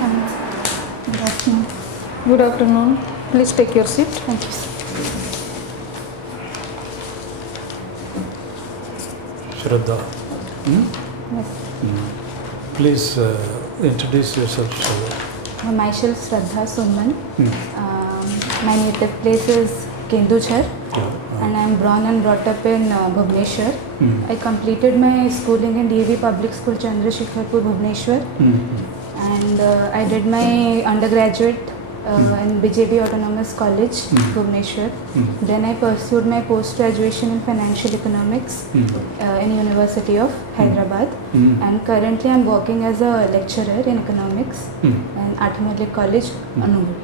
Thanks. Good afternoon. Good afternoon. Please take your seat. Thank you, sir. SHRADHA. Yes. Please introduce yourself, SHRADHA. Myself SHRADHA SUMAN. My native place is Kenduchar, and I am born and brought up in Bhubaneswar. I completed my schooling in DAV Public School, Chandrasekharpur, Bhubaneswar, and I did my undergraduate in BJB Autonomous College, Bhubaneswar. Then I pursued my post-graduation in Financial Economics in University of Hyderabad, and currently I am working as a lecturer in economics in Apti Plus College, Anubul.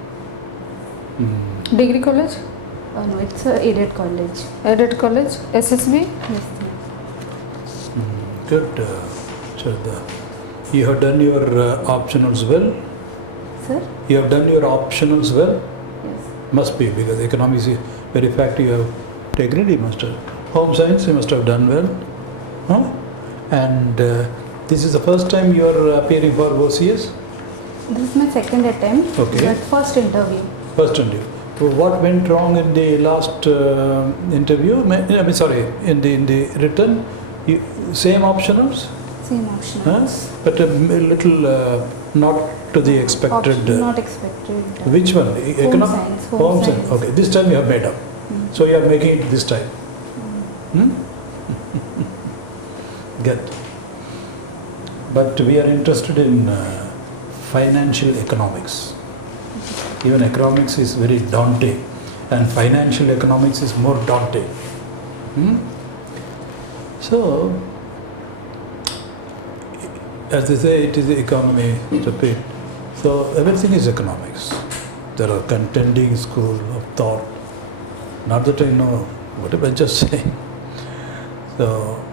Degree college? No, it's a aided college. Aided college? SSB? Yes. Good, SHRADHA. You have done your optionals well? Sir? You have done your optionals well? Yes. Must be, because economics is very fact you have taken it, you must have. Home science you must have done well. Huh? And this is the first time you are appearing for OCS? This is my second attempt, Okay. but first interview. First interview. So what went wrong in the last interview? In the written? Same optionals? Same options. But a little not to the expected. Not expected. Which one? Home science. Home science. Okay, this time you have made up. So you are making it this time. Good. But we are interested in financial economics. Even economics is very daunting, and financial economics is more daunting. So, as they say, it is the economy, repeat. So, everything is economics. There are contending schools of thought. Not that I know, what am I just saying? So,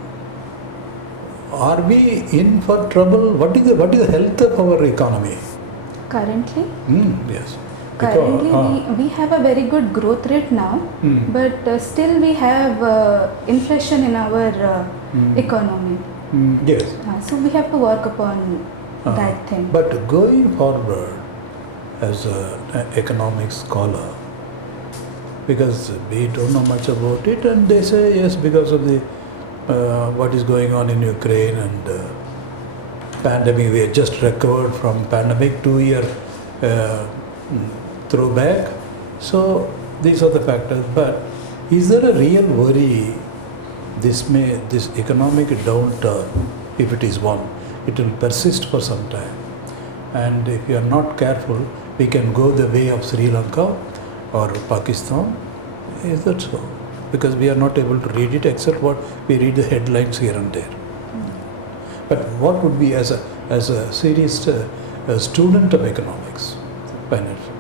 are we in for trouble? What is the health of our economy? Currently? Yes. Currently, we have a very good growth rate now, but still we have inflation in our economy. Yes. So we have to work upon that thing. But going forward as an economic scholar, because we don't know much about it, and they say yes, because of the what is going on in Ukraine and pandemic, we have just recovered from pandemic, 2-year throwback. So these are the factors. But is there a real worry? This economic downturn, if it is one, it will persist for some time. And if you are not careful, we can go the way of Sri Lanka or Pakistan. Is that so? Because we are not able to read it, except what we read the headlines here and there. But what would be, as a serious student of economics, financial?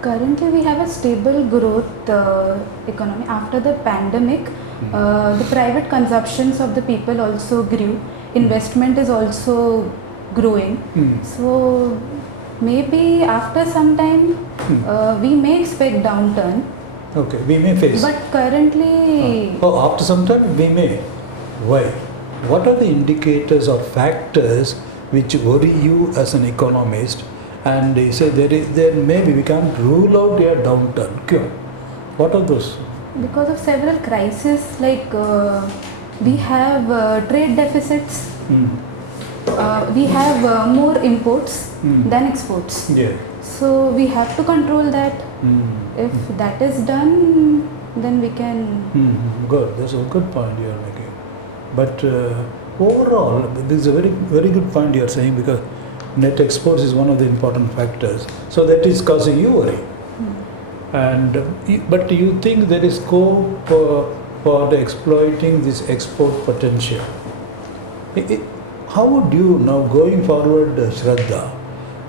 Currently, we have a stable growth economy. After the pandemic, the private consumptions of the people also grew. Investment is also growing. So maybe after some time, we may expect downturn. Okay, we may face. But currently... after some time we may. Why? What are the indicators or factors which worry you as an economist? And you say there maybe we can't rule out a downturn. What are those? Because of several crises, like we have trade deficits, we have more imports than exports. Yeah. So we have to control that. If that is done, then we can... Good, that's a good point you are making. But overall, this is a very, very good point you are saying, because net exports is one of the important factors. So that is causing you worry. But do you think there is scope for exploiting this export potential? How would you now, going forward, SHRADHA,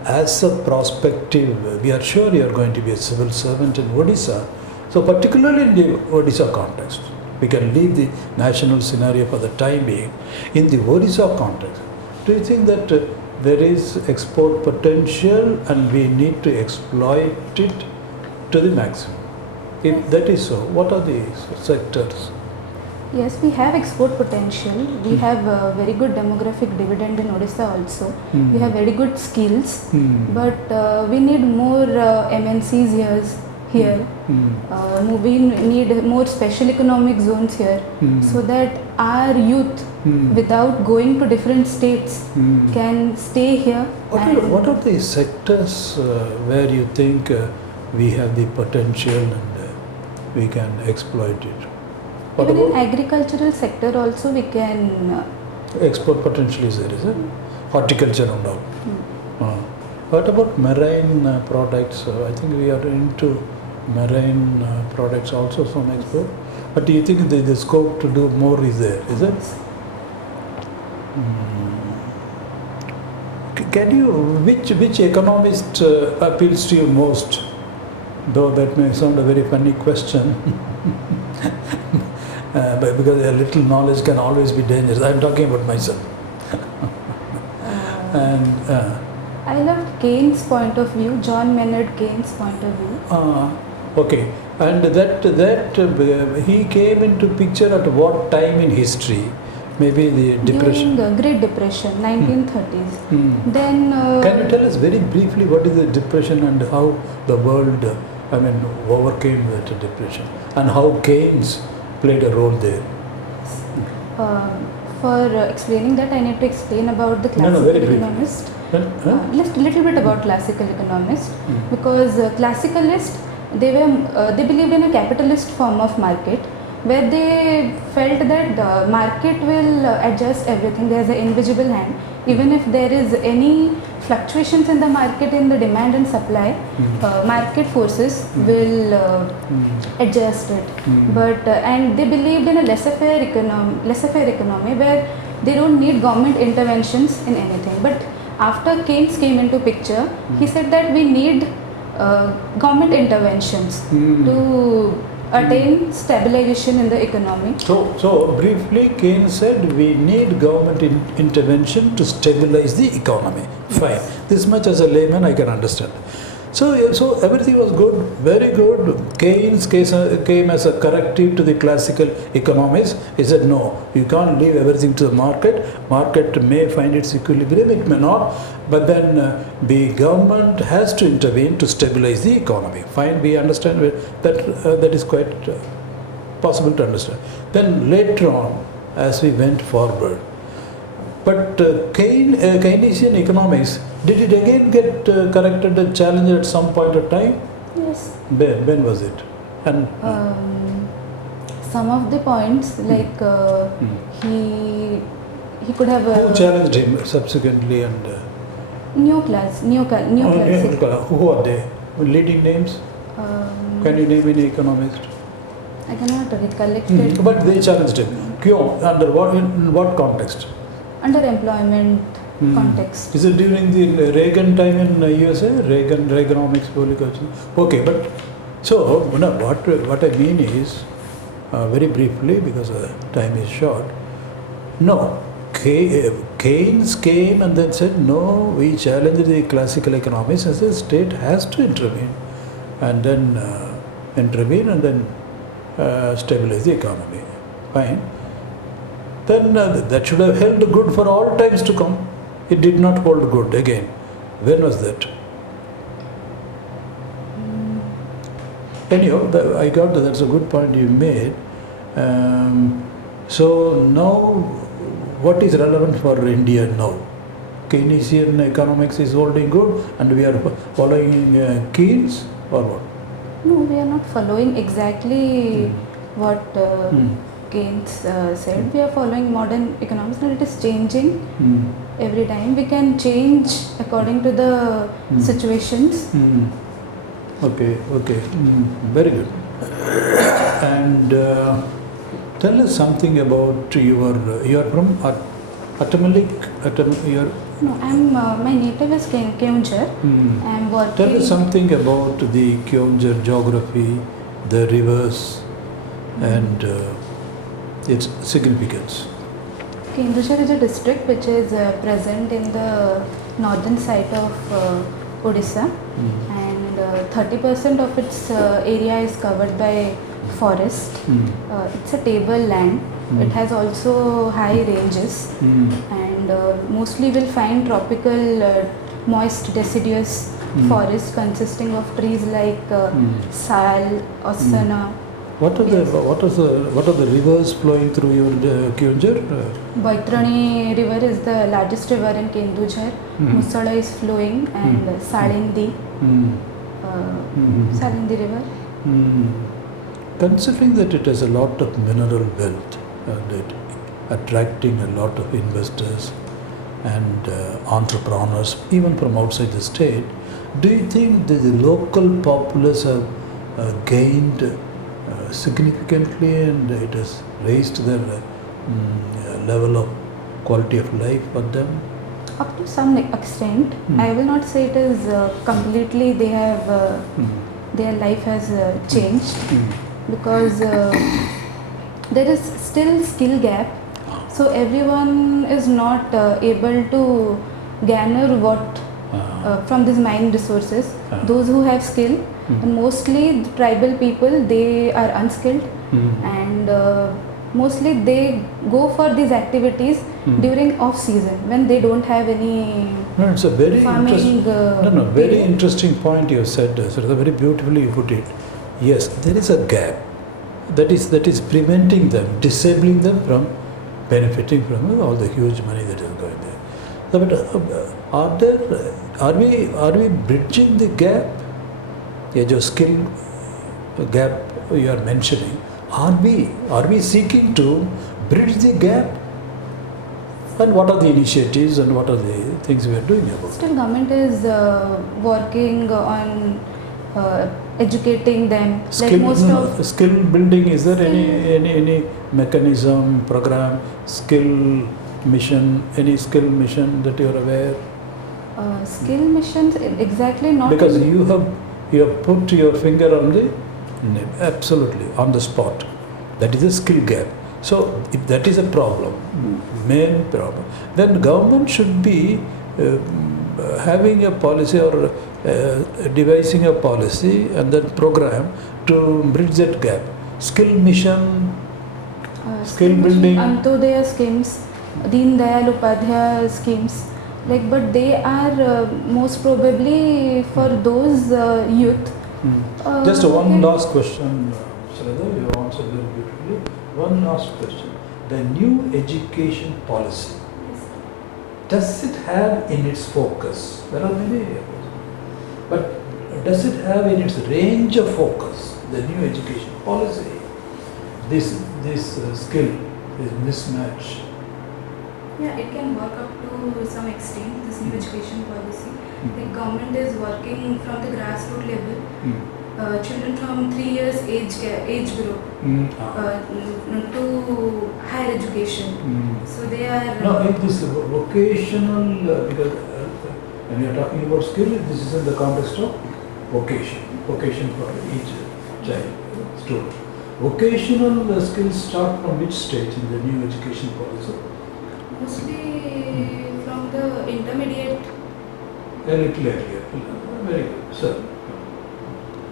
as a prospective, we are sure you are going to be a civil servant in Odisha. So particularly in the Odisha context, we can leave the national scenario for the time being. In the Odisha context, do you think that there is export potential and we need to exploit it to the maximum? If that is so, what are the sectors? Yes, we have export potential. We have a very good demographic dividend in Odisha also. We have very good skills, but we need more MNCs here. We need more special economic zones here, so that our youth, without going to different states, can stay here. What are the sectors where you think we have the potential and we can exploit it? Even in agricultural sector also we can. Export potential is there, is it? Horticulture and all. What about marine products? I think we are into marine products also, some export. But do you think the scope to do more is there, is it? Can you, which economist appeals to you most? Though that may sound a very funny question. But because a little knowledge can always be dangerous. I am talking about myself. I loved Keynes' point of view, John Maynard Keynes' point of view. Okay, and that he came into picture at what time in history? Maybe the depression. During the Great Depression, 1930s. Then. Can you tell us very briefly what is the depression and how the world, overcame that depression, and how Keynes played a role there? For explaining that, I need to explain about the classical economist. Little bit about classical economist, because classicalists, they believed in a capitalist form of market, where they felt that the market will adjust everything. There is an invisible hand. Even if there is any fluctuations in the market, in the demand and supply, market forces will adjust it. But and they believed in a laissez-faire economy where they don't need government interventions in anything. But after Keynes came into picture, he said that we need government interventions to attain stabilization in the economy. So briefly, Keynes said we need government intervention to stabilize the economy. Fine. This much as a layman I can understand. So everything was good, very good. Keynes came as a corrective to the classical economists. He said, no, you can't leave everything to the market. Market may find its equilibrium, it may not. But then the government has to intervene to stabilize the economy. Fine, we understand that is quite possible to understand. Then later on, as we went forward, but Keynesian economics, did it again get corrected and challenged at some point of time? Yes. When was it? And some of the points, like he could have. Who challenged him subsequently and? New class. Who are they? Leading names? Can you name any economist? I cannot recollect it. But they challenged him. Under what? In what context? Under employment context. Is it during the Reagan time in USA? Reaganomics policy? Okay, but so what I mean is, very briefly because time is short. No, Keynes came and then said, no, we challenge the classical economics as the state has to intervene and then stabilize the economy. Fine. Then that should have held good for all times to come. It did not hold good again. When was that? Anyhow, I got that's a good point you made. So now, what is relevant for India now? Keynesian economics is holding good and we are following Keynes or what? No, we are not following exactly what Keynes said. We are following modern economics and it is changing every time. We can change according to the situations. Okay. Very good. And tell us something about you are from Atamalik? No, my native is Keonjhar. I am working. Tell us something about the Keonjhar geography, the rivers and its significance. Keonjhar is a district which is present in the northern side of Odisha, and 30% of its area is covered by forest. It's a table land, It has also high ranges, and mostly will find tropical moist deciduous forest consisting of trees like sal, osana. What are the rivers flowing through your Kyunjar? Baitrani river is the largest river in Kendujhar. Musala is flowing, and Salindi, Salindi river. Considering that it has a lot of mineral wealth and it attracting a lot of investors and entrepreneurs even from outside the state, do you think that the local populace have gained significantly and it has raised their level of quality of life for them? Up to some extent. I will not say it is completely they have their life has changed, because there is still skill gap, so everyone is not able to garner what from these mine resources. Those who have skill, and mostly the tribal people, they are unskilled, and mostly they go for these activities during off season when they don't have any No, it's a very farming. very interesting point you said, Shraddha. Very beautifully you put it. Yes, there is a gap that is preventing them, disabling them from benefiting from all the huge money that is going there. But are we bridging the gap? Your skill gap you are mentioning. Are we seeking to bridge the gap? And what are the initiatives and what are the things we are doing about it? Still, government is working on educating them. Skill building. Is there any mechanism, program, skill mission, any skill mission that you are aware? Skill missions, exactly not. Because you have put your finger on the absolutely on the spot. That is a skill gap. So if that is a problem, main problem, then government should be having a policy or devising a policy and then program to bridge that gap. Skill mission, skill building. Antodaya schemes, Deen Dayal Upadhyaya schemes, but they are most probably for those youth. Just one last question, Shraddha, you answered very beautifully. One last question. The new education policy, does it have in its focus, there are many areas, but does it have in its range of focus, the new education policy, this skill, this mismatch? Yeah, it can work up to some extent, this new education policy. The government is working from the grassroots level. Children from 3 years age group to higher education. So they are. No, in this vocational, because when you are talking about skill, this is in the context of vocation for each child, student. Vocational skills start from which stage in the new education policy? Mostly from the intermediate. A little earlier. Very good, sir.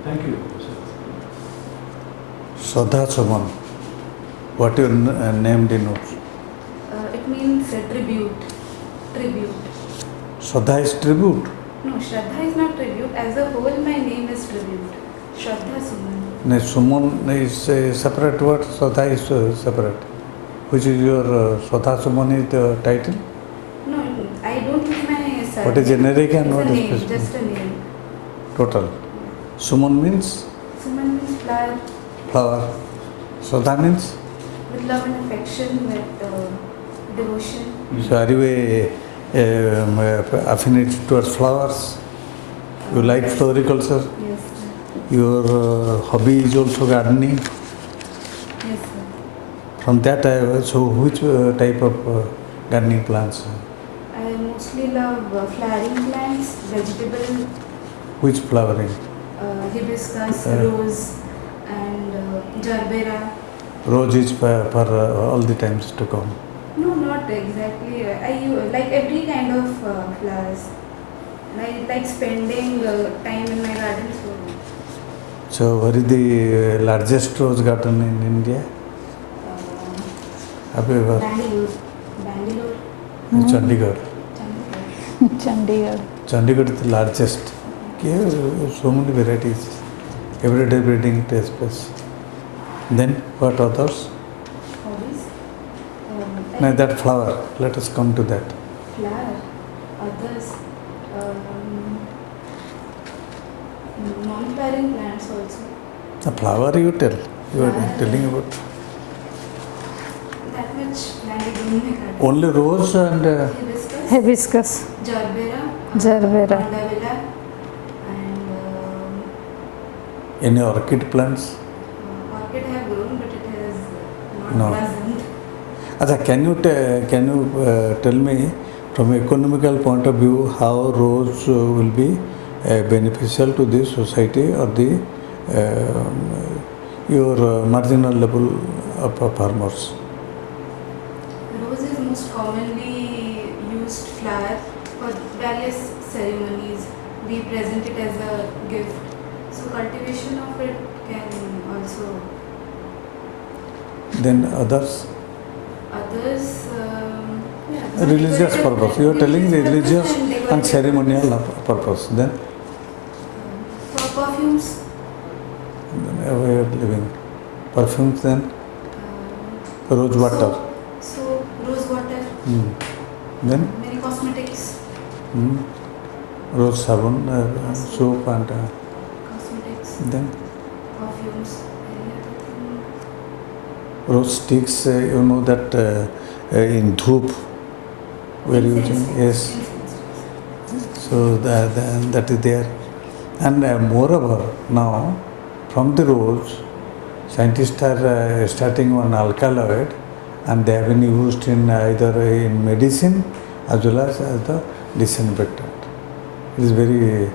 Thank you, sir. SHRADHA SUMAN. What your name denotes? It means tribute. SHRADHA is tribute. No, SHRADHA is not tribute. As a whole, my name is tribute. SHRADHA SUMAN. No, SUMAN is a separate word, SHRADHA is separate. Which is your SHRADHA SUMAN is the title? No, I don't use my surname. What is generic and what is name, specific? just a name. Total. SUMAN means? SUMAN means flower. Flower. SHRADHA means? With love and affection, with devotion. So are you a affinity towards flowers? You like floriculture? Yes, sir. Your hobby is also gardening? Yes, sir. From that, so which type of gardening plants? I mostly love flowering plants, vegetable, Which flowering? hibiscus, rose, and gerbera. Rose is for all the times to come. No, not exactly. I like every kind of flowers. And I like spending time in my garden. So, what is the largest rose garden in India? Have you ever? Bangalore. Chandigarh. Chandigarh. Chandigarh is the largest. Okay, so many varieties. Everyday breeding takes place. Then what others? Hobbies. Now that flower. Let us come to that. Flower. Others. Non-parent plants also. The flower you tell. You are Flower. telling about That much plant I don't make. only rose and Hibiscus. Hibiscus. Gerbera. Gerbera. Mandavilla. And any orchid plants. orchid have grown, but it has not No. blossomed. Acha, can you tell me from economical point of view how rose will be beneficial to the society or the your marginal level of farmers? Rose is most commonly used flower for various ceremonies. We present it as a gift. So cultivation of it can also. Then others, Others, religious purpose. You are telling religious and decorative ceremonial purpose. Then for perfumes, way of living. Perfumes then rose water. so rose water, Then many cosmetics, rose sabun, soap and cosmetics, then perfumes, any other thing. rose sticks. You know that in dhoop we are using. Yes. So that is there. And moreover, now from the rose, scientists are starting one alkaloid, and they have been used in either in medicine as well as the disinfectant. It is very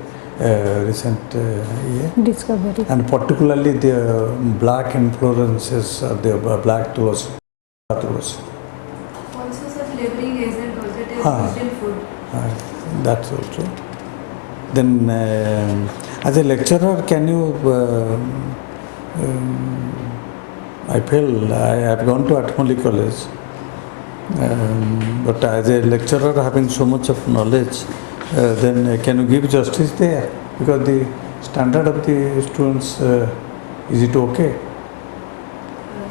recent year. Discovery. And particularly the black inflorescences of the black tulsi. Also, the flavoring agent also it is Ah. used in food. That's also. Then, as a lecturer, can you? I feel I have gone to Atmoli College, but as a lecturer having so much of knowledge, then can you give justice there? Because the standard of the students, is it okay?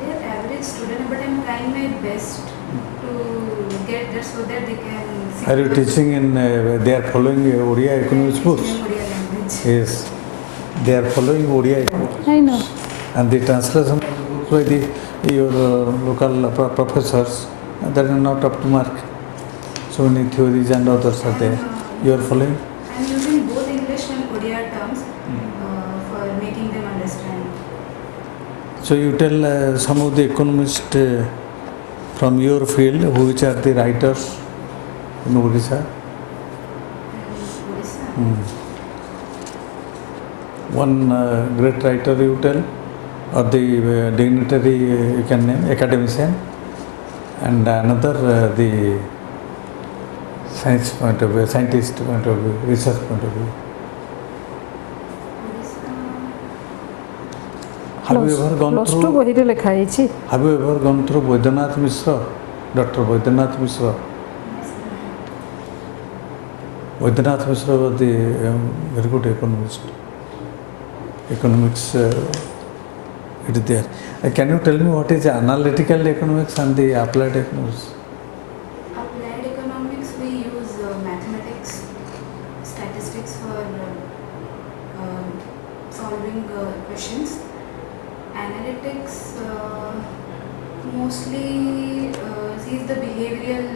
They are average student, but I'm trying my best to get there so that they can. Are you teaching in? They are following Odia economics books. Oriya language. Yes, they are following Odia economics. I know. And the translation by your local professors that are not up to mark. So many theories and others are there. You are following? I'm using both English and Odia terms for making them understand. So you tell some of the economists from your field, which are the writers in Odisha. Odisha. One great writer you tell, or the dignitary you can name, academician, and another the science point of view, scientist point of view, research point of view. Have you ever gone Plus two through? ବହିରେ ଲେଖା ହେଇଛି. Have you ever gone through Vaidyanath Mishra, Dr. Vaidyanath Mishra? Vaidyanath Mishra was the very good economist. Economics, it is there. Can you tell me what is analytical economics and the applied economics? Applied economics, we use mathematics, statistics for solving questions. Analytics mostly sees the behavioral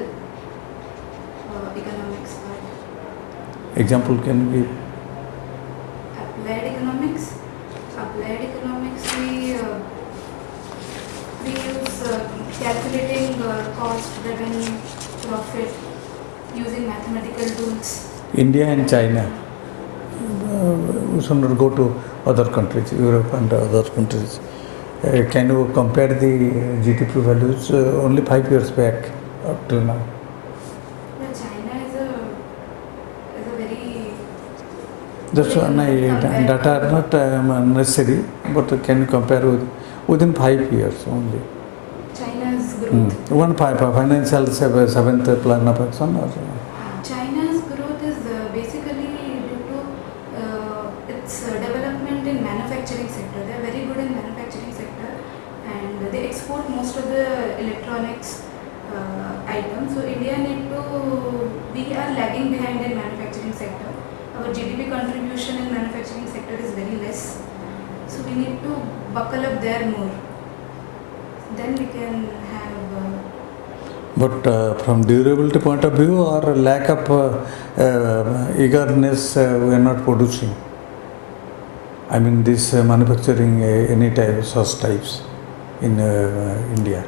economics part. Example can you give? Applied economics we use calculating cost, revenue, profit using mathematical tools. India and China. We should not go to other countries, Europe and other countries. Can you compare the GDP values only 5 years back up to now? Yeah, China is a very That's why data are not necessary, but can you compare within 5 years only? China's growth. One financial seventh plan of action or China's growth is basically due to its development in manufacturing sector. They are very good in manufacturing sector, and they export most of the electronics items. So India we are lagging behind in manufacturing sector. Our GDP contribution in manufacturing sector is very less. So we need to buckle up there more. Then we can have. But from durability point of view or lack of eagerness, we are not producing. I mean, this manufacturing any type, such types in India.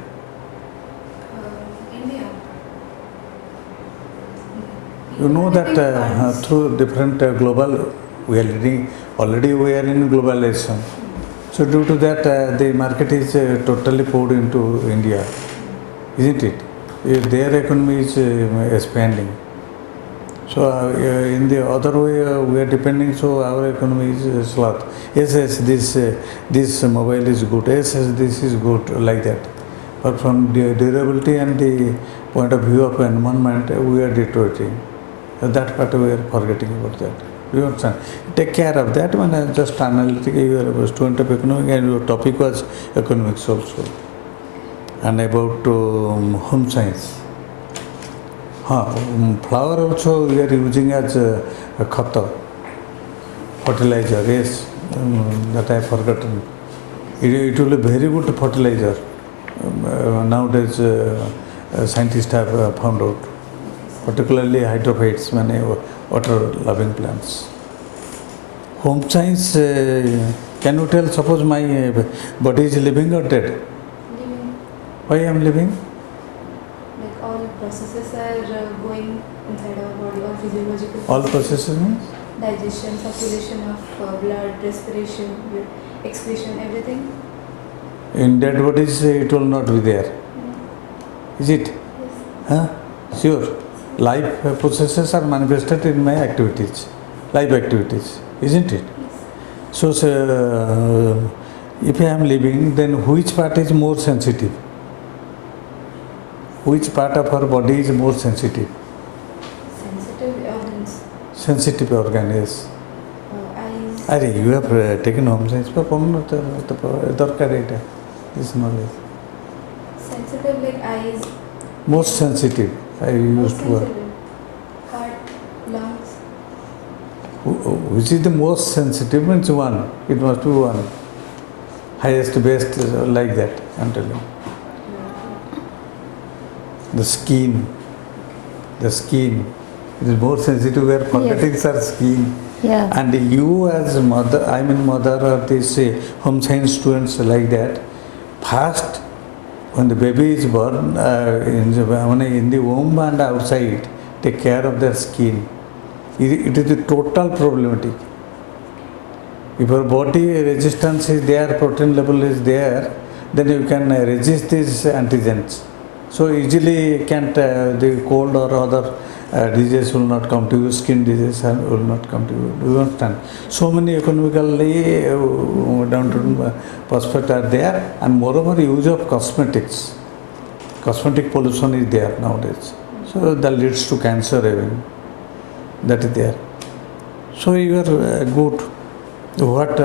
India. You know that through different global, we are leading, already we are in globalization. So due to that, the market is totally poured into India, isn't it? Their economy is expanding. So in the other way, we are depending. So our economy is sloth. Yes, this mobile is good. Yes, this is good, like that. But from the durability and the point of view of environment, we are deteriorating. That part we are forgetting about that. You understand? Take care of that when just analytic. You are a student of economics and your topic was economics also. And about home science. Flower also we are using as a khata, fertilizer. Yes, that I have forgotten. It will be very good fertilizer. Nowadays scientists have found out. Particularly hydrophytes, many water-loving plants. Home science, can you tell, suppose my body is living or dead? Living. Why I am living? Like all processes are going inside our body, all physiological All processes. processes means? Digestion, circulation of blood, respiration, excretion, everything. In dead bodies, it will not be there. Is it? Yes. Huh? Sure. Life processes are manifested in my activities, life activities, isn't it? Yes. So, if I am living, then which part is more sensitive? Which part of our body is more sensitive? Sensitive organs. Sensitive organ, yes. Eyes. You have taken home science, but this knowledge. Sensitive like eyes. Most sensitive, I used to work. Sensitive. Heart, lungs. Which is the most sensitive means one. It must be one. Highest, best, like that, I'm telling you. The skin. It is more sensitive where forgetting are skin. Yeah. And you as mother, mother or this home science students like that, first when the baby is born in the womb and outside, take care of their skin. It is the total problematic. If your body resistance is there, protein level is there, then you can resist these antigens. So easily can't the cold or other disease will not come to you, skin disease will not come to you. Do you understand? So many economically down-to-earth prospects are there, and moreover use of cosmetics. Cosmetic pollution is there nowadays. So that leads to cancer even. That is there. So you are good. What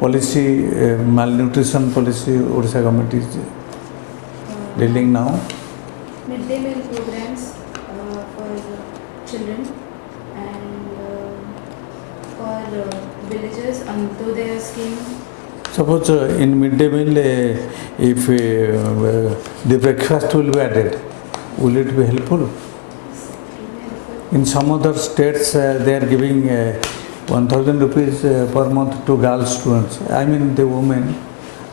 policy, malnutrition policy Odisha government is dealing now? Midday meal programs for children and for villagers, Antyodaya scheme. Suppose in midday meal, if the breakfast will be added, will it be helpful? In some other states, they are giving 1,000 rupees per month to girl students. The women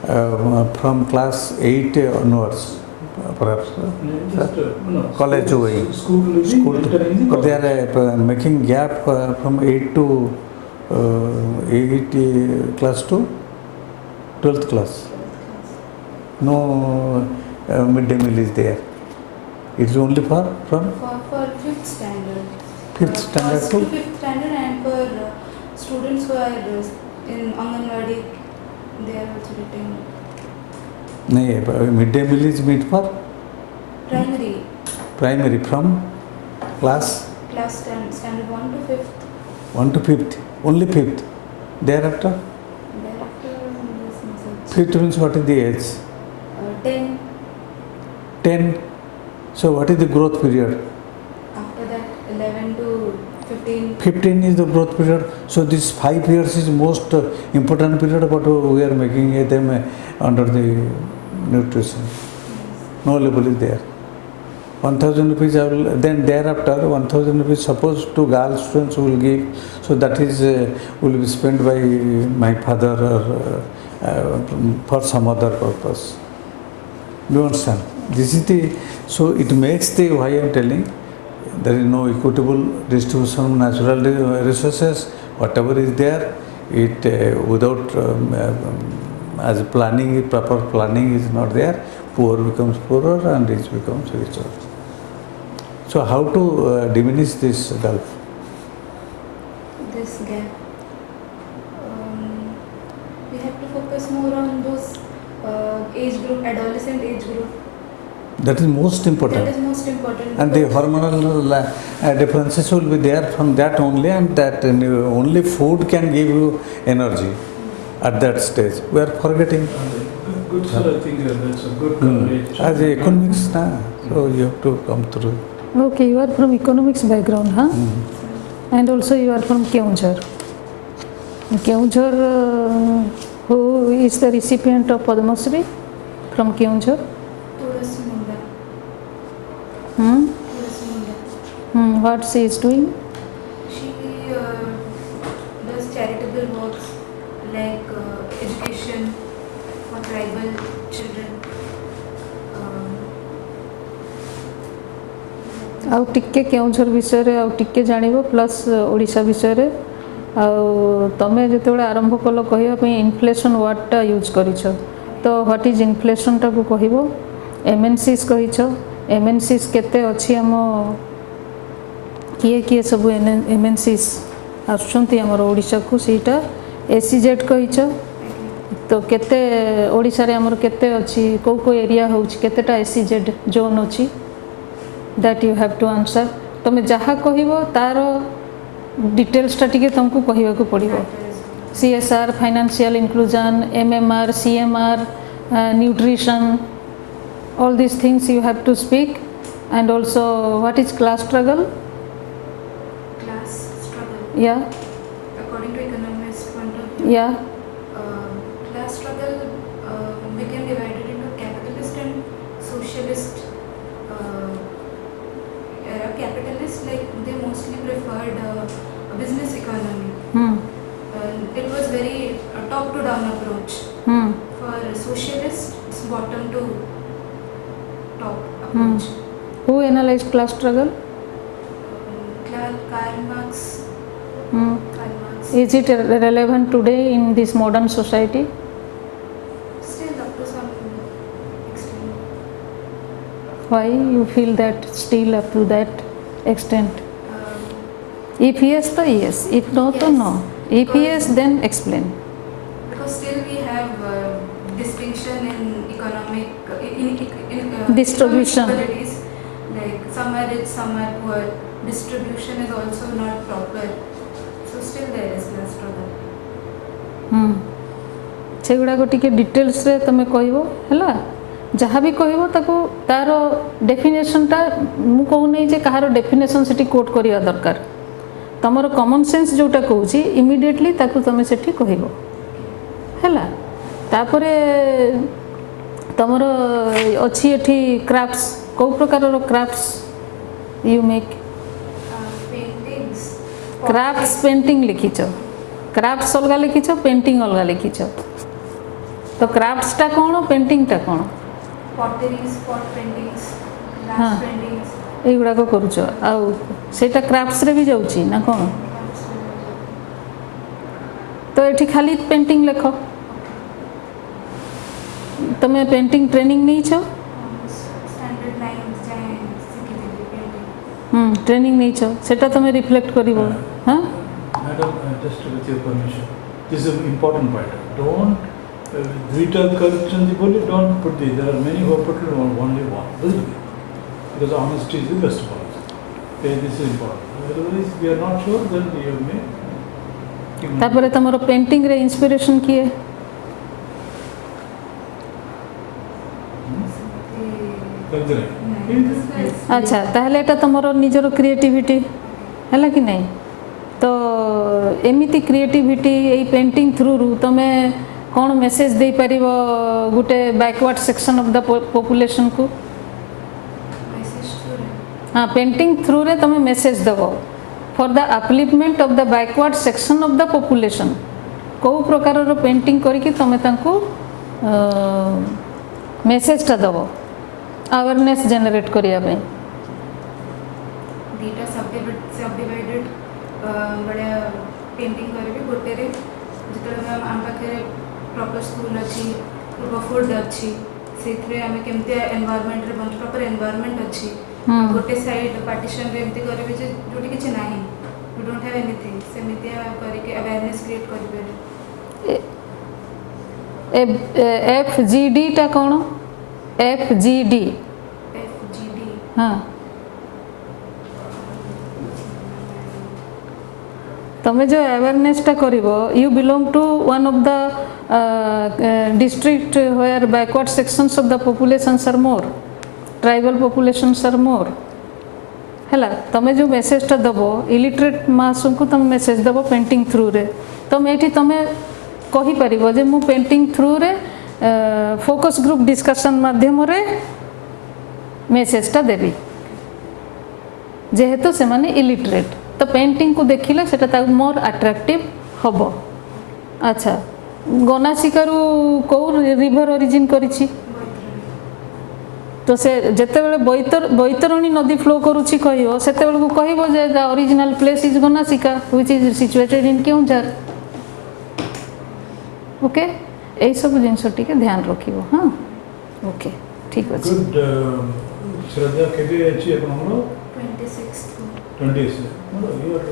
from class 8 onwards. Perhaps college way, school, but they are making gap from 8 to class to 12th class. No midday meal is there. It's only for from 5th standard. 5th standard to 5th standard, and for students who are in Anganwadi, they are also getting. No, midday meal is meant for Primary, Primary from class class 10, standard 1 to 5th. 1 to 5th. Only 5th. Thereafter? Thereafter, this means 5th means what is the age? 10. 10. So what is the growth period? After that, 11 to 15. 15 is the growth period. So this 5 years is most important period, but we are making them under the nutrition. No label is there. 1000 rupees I will, then thereafter 1000 rupees suppose to girl students will give, so that is will be spent by my father or for some other purpose. Do you understand? This is the, so it makes the, why I am telling, there is no equitable distribution of natural resources. Whatever is there, it without as planning, proper planning is not there, poor becomes poorer and rich becomes richer. So how to diminish this gulf? This gap. We have to focus more on those age group, adolescent age group. That is most important. That is most important. And the hormonal differences will be there from that only, and that only food can give you energy at that stage. We are forgetting. Good, sir. I think that's a good coverage. As economics, so you have to come through. Okay, you are from economics background, huh? And also you are from Keonjhar. Keonjhar, who is the recipient of Padma Shri from Keonjhar? What she is doing? She does charitable works like education for tribal children. ଆଉ ଟିକେ କେଉଁଝର ବିଷୟରେ ଆଉ ଟିକେ ଜାଣିବ plus Odisha ବିଷୟରେ ଆଉ ତମେ ଯେତେବେଳେ ଆରମ୍ଭ କଲ କହିବା ପାଇଁ ଇନଫ୍ଲେସନ୍ ୱାର୍ଡ଼ଟା ୟୁଜ୍ କରିଛ ତ ହ୍ୱାଟ୍ ଇଜ୍ ଇନଫ୍ଲେସନ୍ଟାକୁ କହିବ ଏମ୍ଏନ୍ସିସ୍ କହିଛ ଏମ୍ଏନ୍ସିସ୍ କେତେ ଅଛି ଆମ କିଏ କିଏ ସବୁ ଏମ୍ଏନ୍ସିସ୍ ଆସୁଛନ୍ତି ଆମର ଓଡ଼ିଶାକୁ ସେଇଟା ଏସିଜେଡ୍ କହିଛ ତ କେତେ ଓଡ଼ିଶାରେ ଆମର କେତେ ଅଛି କେଉଁ କେଉଁ ଏରିଆ ହେଉଛି କେତେଟା ଏସିଜେଡ୍ ଜୋନ୍ ଅଛି that you have to answer. ତମେ ଯାହା କହିବ ତାର ଡିଟେଲ୍ସଟା ଟିକେ ତୁମକୁ କହିବାକୁ ପଡ଼ିବ CSR, financial inclusion, MMR, CMR, nutrition, all these things you have to speak. And also what is class struggle? Class struggle. Yeah. According to economist point of view. Yeah. Class struggle became divided into capitalist and socialist. Capitalists, like they mostly preferred a business economy. It was very top to down approach. For socialists, it's bottom to top approach. Who analyzed class struggle? Karl Marx. Is it relevant today in this modern society? Still up to some extent. Why you feel that still up to that extent? If yes, then yes. If no, then no. If yes, then explain. Because still we have distinction in economic Distribution. inequalities. Like some are rich, some are poor. Distribution is also not proper. So still there is class struggle. ସେଗୁଡ଼ାକ ଟିକେ ଡିଟେଲ୍ସରେ ତୁମେ କହିବ ହେଲା ଯାହା ବି କହିବ ତାକୁ ତାର ଡେଫିନେସନ୍ଟା ମୁଁ କହୁନି ଯେ କାହାର ଡେଫିନେସନ୍ ସେଠି କୋଟ୍ କରିବା ଦରକାର ତୁମର କମନ୍ ସେନ୍ସ ଯେଉଁଟା କହୁଛି ଇମିଡ଼ିଏଟଲି ତାକୁ ତୁମେ ସେଠି କହିବ ହେଲା ତାପରେ ତୁମର ଅଛି ଏଠି କ୍ରାଫ୍ଟସ୍ କେଉଁ ପ୍ରକାରର crafts you make crafts painting ଲେଖିଛ କ୍ରାଫ୍ଟସ୍ ଅଲଗା ଲେଖିଛ ପେଣ୍ଟିଂ ଅଲଗା ଲେଖିଛ ତ କ୍ରାଫ୍ଟସ୍ଟା କ'ଣ ପେଣ୍ଟିଂଟା କ'ଣ Potteries, pot paintings, glass paintings. এইগুড়াক করুছ আউ সেটা ক্রাফটসরে বি যাচ্ছি না কোণ তো এটি খালি পেন্টিং লেখ তুমি পেন্টিং ট্রেনিং নিয়েছ Standard lines, giants, painting. Training নিয়েছ সেটা তুমি রিফ্লেক্ট করিব হ্যাঁ Madam, just with your permission, this is an important point. Don't দুইটা করছেন বলে don't put the, there are many who put only one. because honesty is the best policy. Okay, this is important. Otherwise, if we are not sure, then you may. तापर तमरो painting रे inspiration किए अच्छा ताहले एटा तमरो निजरो creativity हैला कि नहीं तो एमिति क्रिएटिविटी एई पेंटिंग थ्रू रु तमे कौन message they पारिबो Gute backward section of the population को हाँ पेंटिंग थ्रू रे तमे मेसेज देबो for the upliftment of the backward section of the population को प्रकार रो पेंटिंग करिकि तमे तांको मेसेज ता देबो अवेयरनेस जनरेट करिया पे दीटा सब डिवाइडेड बड़े पेंटिंग करबे गोटे रे जितले हम पाखे प्रॉपर स्कूल अच्छी प्रॉपर फूड अच्छी सेथरे हमें केमते एनवायरनमेंट रे बंद प्रॉपर एनवायरनमेंट अच्छी गोटे साइड पार्टीशन रे एमती करबे जे जोटी किछ नाही वी डोंट हैव एनीथिंग सेमितिया करके अवेयरनेस क्रिएट करबे FGD टा कोन FGD हाँ तमें जो अवेयरनेस टा करिवो you belong to one of the district where backward sections of the populations are more tribal populations are more हैला तमें जो मेसेज टा दबो इलिटरेट मास को तम मेसेज दबो पेंटिंग थ्रू रे तमें एठी तमें कहि परिबो जे मु पेंटिंग थ्रू रे फोकस ग्रुप डिस्कशन माध्यम रे मेसेज टा देबी जेहेतु से माने इलिटरेट तो पेंटिंग को देखिले सेटा ता मोर अट्रैक्टिव हबो अच्छा गनासिकारु को रिवर ओरिजिन करिछि तो से जते बेले बैतरणी नदी फ्लो करूछि कहियो सेते बेले को कहिबो जे the original place is Gonasika which is situated in Keonjhar okay एई सब जिंस टिके ध्यान रखिबो हां ओके ठीक अछि गुड श्रद्धा केबे अछि अपन हमरो 26 you are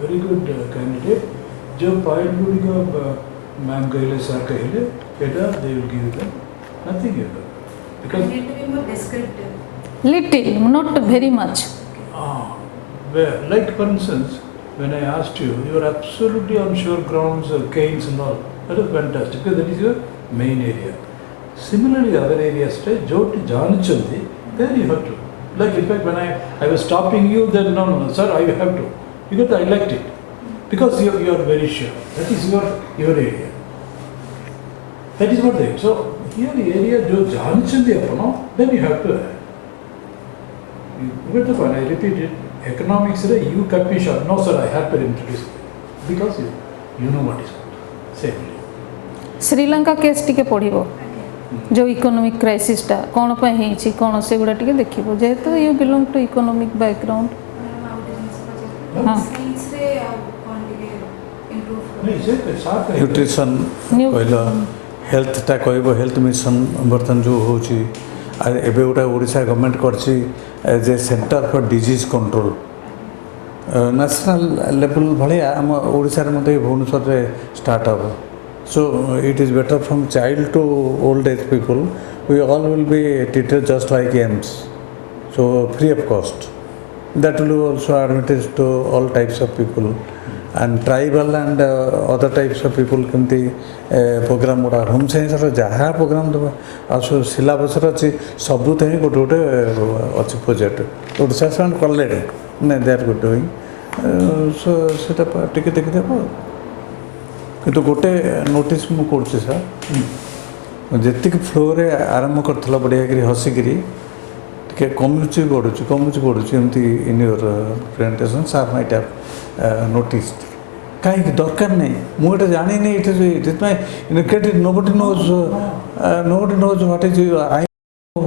very good candidate जो पॉइंट गुडी को मैम कहले सर कहले एटा they will give them nothing ever because need to be more descriptive little not very much where like for instance when I asked you you are absolutely on sure grounds of canes and all that is fantastic because that is your main area similarly other areas try joti jaanichandi then you have to like in fact when I was stopping you then no sir I have to because I liked it because you are very sure that is your area that is what they so here area jo jaanichandi apno then you have to you get the point I repeat it economics re you cut me short no sir I have to introduce because you know what is good safely Sri Lanka case टिके पढ़िबो जो economic crisis टा कोन पे हेछि कोन से गुडा टिके देखिबो जेहेतु you belong to economic background हां science रे कोन टिके इंप्रूव नहीं से साथ न्यूट्रिशन कहलो हेल्थ टा कहबो हेल्थ मिशन बर्तन जो होछि एबे गोटा ओडिशा गवर्नमेंट करछि as a centre for disease control national level भलिया हम ओडिशा रे मते भुवनेश्वर रे स्टार्ट हो so it is better from child to old age people we all will be treated just like AIMS so free of cost that will also advantage to all types of people and tribal and other types of people केमती programme गुड़ा home science जहाँ programme देव आ syllabus अच्छी सबू गोटे गोटे अच्छी project Odisha से कले ना they are good doing so से देखिदेव किंतु गोटे नोटिस मु करछि सर जेतिक फ्लो रे आरंभ करथला बढ़िया करी हसिकरी टिके कम्युनिटी बढ़ुछि एमती in your presentation sir might have noticed कहीं दरकार नहीं मुझे जानी नहीं it is my in credit nobody knows what is I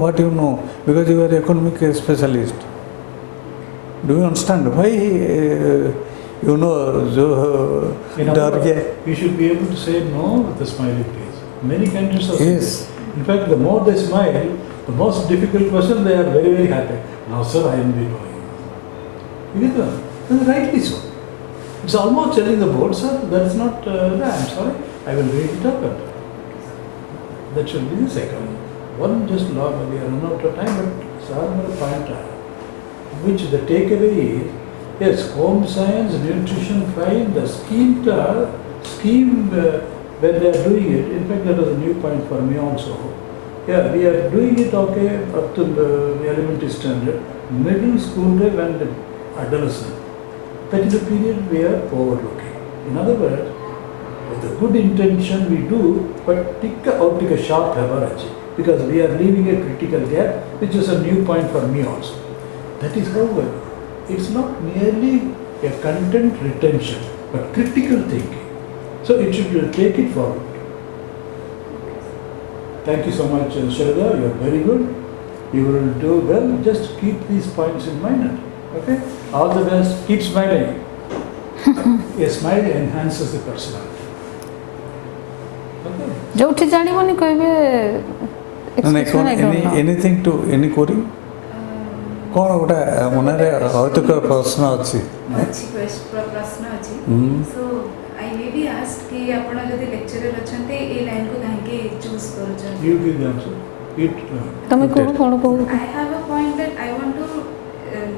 what you know because you are economic specialist do you understand why you know you should be able to say no with a smiley face many candidates are yes in fact the more they smile the most difficult question they are very very happy now sir I am being you get that and rightly so it's almost telling the board sir that's not I am sorry I will read it up and that should be the second one just law we are not out of time but sir will find which the takeaway is, yes, home science, nutrition, fine, the scheme, when they are doing it, in fact, that was a new point for me also. Yeah, we are doing it okay up to the elementary standard, middle school when the adolescent. That is the period we are overlooking. In other words, with a good intention we do, but take a sharp average because we are leaving a critical gap, which is a new point for me also. That is how it's not merely a content retention, but critical thinking. So it should take it forward. Thank you so much, Shraddha. You are very good. You will do well. Just keep these points in mind. Okay? All the best. Keep smiling. A smile enhances the personality. Okay? जोठी जानिबोनी कहबे anything to any query? कौन गोटे मनरे अहेतुक प्रश्न अछि प्रश्न अछि सो आई may be asked कि आपण जदि लेक्चरर अछंते ए लाइन को काहे के choose करछन You give the answer. तमे कोन को I have a point that I want to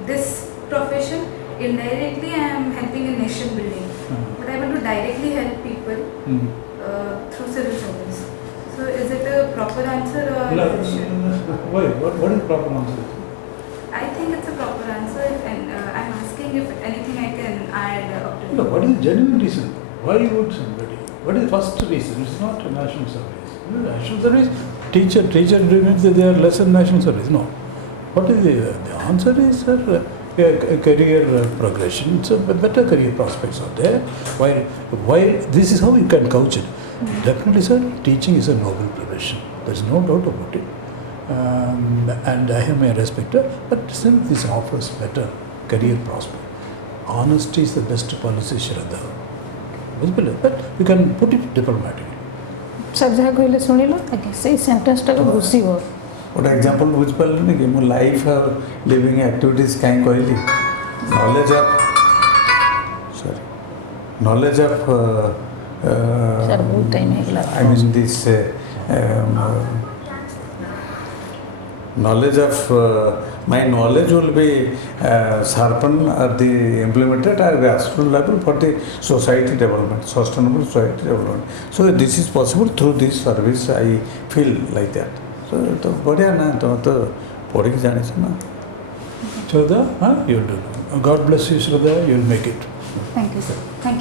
this profession indirectly I am helping in nation building but I want to directly help people through civil service. So is it a proper answer or Why? What is proper answer? I think it's a proper answer and I'm asking if anything I can add up to No, what is the genuine reason? Why would somebody? What is the first reason? It's not a national service. National service, teacher means that they are less than national service. No. What is the answer is a career progression. It's a better career prospects out there. While this is how you can couch it. Definitely, sir, teaching is a noble profession. There's no doubt about it. And I am a respecter, but still this offers better career prospect. Honesty is the best policy, Shraddha. But we can put it diplomatically. सब जगह कहले सुनिलो okay से sentence टा को घुसीबो गोटे example बुझ पारले कि मो लाइफ और लिविंग एक्टिविटीज काई कहली नॉलेज ऑफ सर बहुत टाइम है गला I mean this knowledge of my knowledge will be sharpened at the implemented at grassroots level for the society development, sustainable society development. So this is possible through this service. I feel like that. So तो बढ़िया ना तो पढ़ के जाने से ना. Shraddha, you'll do. God bless you, Shraddha. You'll make it. Thank you, sir. Thank you.